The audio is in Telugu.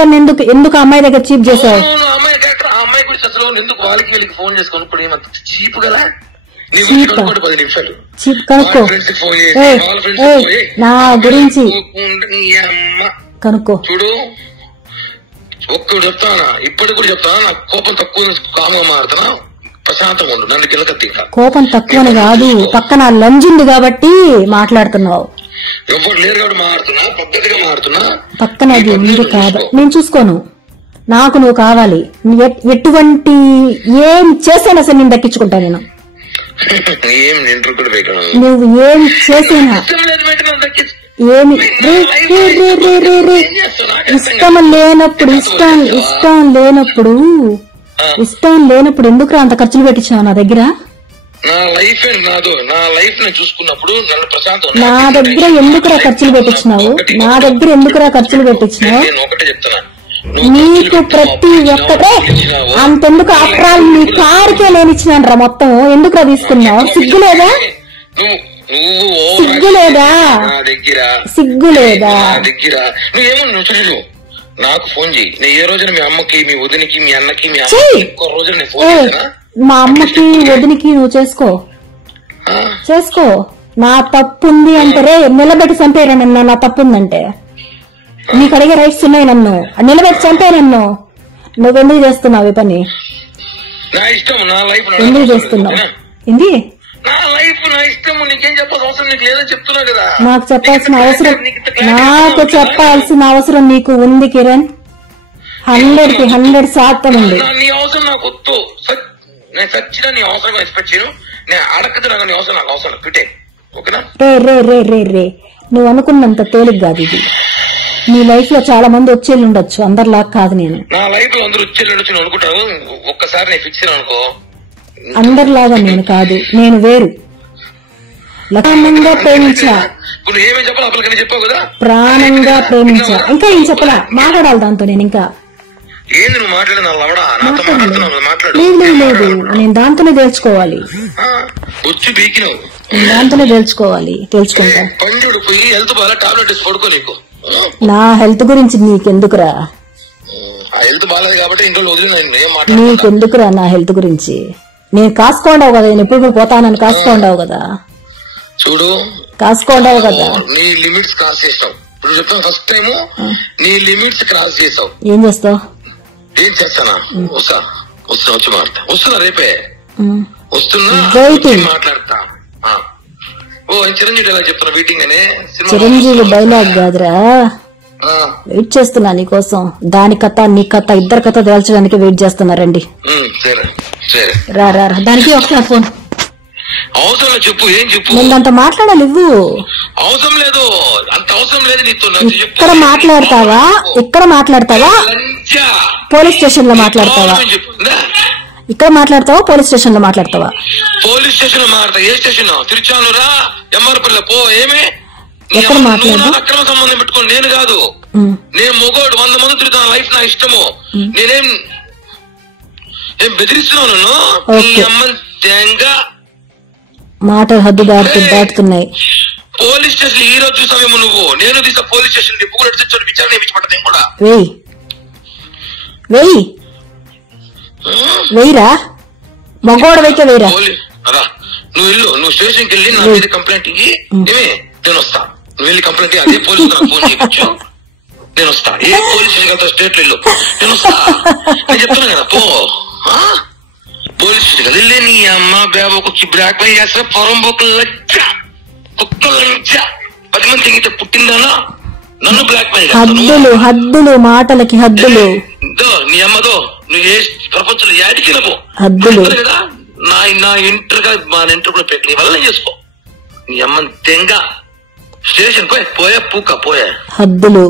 క్యారెక్టర్ ఎందుకు అమ్మాయి దగ్గర చీప్ చేసావు? అమ్మాయి క్యారెక్టర్, ఆ అమ్మాయి గురించి అసలు ఎందుకు వాళ్ళకి వీళ్ళకి ఫోన్ చేసుకుని ఇప్పుడు ఏమంత చీప్ కదా? కనుక్కో. నా గురించి కనుక్కో. చూడు ఒక్కడు చెప్తానా, ఇప్పటికి కూడా చెప్తానా, నాకు కోపం తక్కువ, కామ్గా మారుతున్నా, ప్రశాంతంగా ఉండు, నన్ను కిలకత్తి. కోపం తక్కువని కాదు, పక్కన లంజ్ ఉంది కాబట్టి మాట్లాడుతున్నావు. ఎవరు లేరు కాబట్టి మారుతున్నా, పద్ధతిగా మారుతున్నా. పక్కన అది ఉంది కాదు, నేను చూసుకోను. నాకు నువ్వు కావాలి. ఎటువంటి ఏం చేసాను అసలు నేను దక్కించుకుంటా. నేను నువ్వు ఏం చేసినా ఏమి ఇష్టం లేనప్పుడు ఎందుకు అంత ఖర్చులు పెట్టించావు నా దగ్గర? నా దగ్గర ఎందుకురా ఖర్చులు పెట్టించినావు? నీకు ప్రతి ఒక్కటే అంతెందుకు? ఆఫ్టర్ నీ కారుకే నేను ఇచ్చినాను రా మొత్తం. ఎందుకురా తీసుకున్నావు? సిగ్గులేదా? నాకు ఫోన్ చేయి. నేను ఏ రోజున మీ అమ్మకి, మీ వదినికి, మీ అన్నకి, మీ మా అమ్మకి వదినికి నువ్వు చేసుకో. నా తప్పుంది అంటే రే నిలబెట్టి చంపేరా నన్ను. నా తప్పుందంటే నీకు అడిగే రైట్స్ ఉన్నాయి. నన్ను నిలబెట్టి చంపే. నన్ను నువ్వెందుకు చేస్తున్నావు ఈ పని? ఎందుకు చేస్తున్నావు? ఏంది నాకు చెప్పాల్సిన అవసరం నీకు ఉంది కిరణ్. 100% ఉంది. రే నువ్వు అనుకున్నంత తేలిక కాదు ఇది. నీ లైఫ్ లో చాలా మంది వచ్చేళ్ళు ఉండొచ్చు, అందరిలా కాదు. నేను నా లైఫ్ లో అందరూ వచ్చేళ్ళు అనుకుంటాను. ఒక్కసారి నేను ఫిక్స్ అనుకో, అందరిలాగా నేను కాదు. నేను వేరు. ప్రాణంగా ప్రేమించా. ప్రాణంగా ప్రేమించా. ఇంకా ఏం చెప్పలా? మాట్లాడాలి దాంతో. నేను ఇంకా లేదు, నేను దాంతోనే తేల్చుకోవాలి. తేల్చుకుంటా. నా హెల్త్ గురించి నీకెందుకురా? నీకెందుకురా నా హెల్త్ గురించి? నేను కాసుకోండావు కదా, నేను ఎప్పుడు పోతానని కాసుకోండావు కదా. చూడు, కాసుకోండావు కదా. నీ లిమిట్స్ క్రాస్ చేస్తావు. ఇప్పుడు చెప్తాను, ఫస్ట్ టైం నీ లిమిట్స్ క్రాస్ చేస్తావు. ఏం చేస్తావు? ఏం చేస్తానా? వచ్చి మాట్లాడతా. వస్తున్నా, రేపే వస్తున్నా, మాట్లాడతా. చిరంజీవి ఎలా చెప్తున్నా మీటింగ్ అనే. చిరంజీవి డైలాగ్ కాదురా, వెయిట్ చేస్తున్నా నీకోసం. దాని కథ నీ కథ ఇద్దరు కథ తేల్చడానికి వెయిట్ చేస్తున్నారండి. రా దానికి ఒకసారి ఫోన్. అవసరం చెప్పు. ఏం చెప్పు? నేను అంత మాట్లాడాలి. ఇవ్వు. అవసరం లేదు, అంత అవసరం లేదు నీతో. ఇక్కడ మాట్లాడతావా? పోలీస్ స్టేషన్ లో మాట్లాడతావా? ఇక్కడ మాట్లాడతావా? పోలీస్ స్టేషన్ లో మాట్లాడతావా? పోలీస్ స్టేషన్ లో మాట్లాడతా. ఏ స్టేషన్? తిరుచానూరా, ఎంఆర్పల్లి పో. ఏమి ఎక్కడ మాట్లాడు? అక్రమ సంబంధం పెట్టుకోండి. నేను కాదు, నేను మొగోడు. 100 మంది తిరుగుతాను. లైఫ్ నా ఇష్టము. నేనేం బెదిరిస్తున్నావు నన్ను? మాటలు హద్దు దాటుతున్నాయి. పోలీస్ స్టేషన్ ఈ రోజు చూసావేమో నువ్వు. నేను తీసా పోలీస్ స్టేషన్ విచారణ చేయించబడ్డా. నేను కూడా వెయ్యిరా, మగోడవైతే వెయ్యిరా. నువ్వు వెళ్ళు, నువ్వు స్టేషన్కి వెళ్ళి నా మీద కంప్లైంట్ ఇయ్యి. నేను వస్తా. నువ్వు వెళ్ళి కంప్లైంట్ అదే పోలీసు నాకు ఫోన్ చేయొచ్చు. నేను వస్తా. ఏ పోలీస్ స్టేషన్ వెళ్తా? స్టేట్ వెళ్ళు. నేను వస్తా. నేను చెప్తున్నా కదా, పో. పోలీస్ స్టేషన్ వెళ్ళి నీ అమ్మ బేబకి బ్లాక్ మెయిల్ చేస్తా. పొరంబోకు లజ్జ, కుక్క లజ్జ. 10 మంది తెగితే పుట్టిందానా? నన్ను బ్లాక్ మెయిల్ హద్దులు మాటలకి హద్దులు. నీ అమ్మదో నువ్వు ఏ ప్రపంచంలో యాడికి కదా. నా ఇంటర్ గా మా ఇంటర్ కూడా పెట్టి వల్ల చేసుకో. నీ అమ్మ తెంగ స్టేషన్ పోయే పూక పోయే హద్దులు.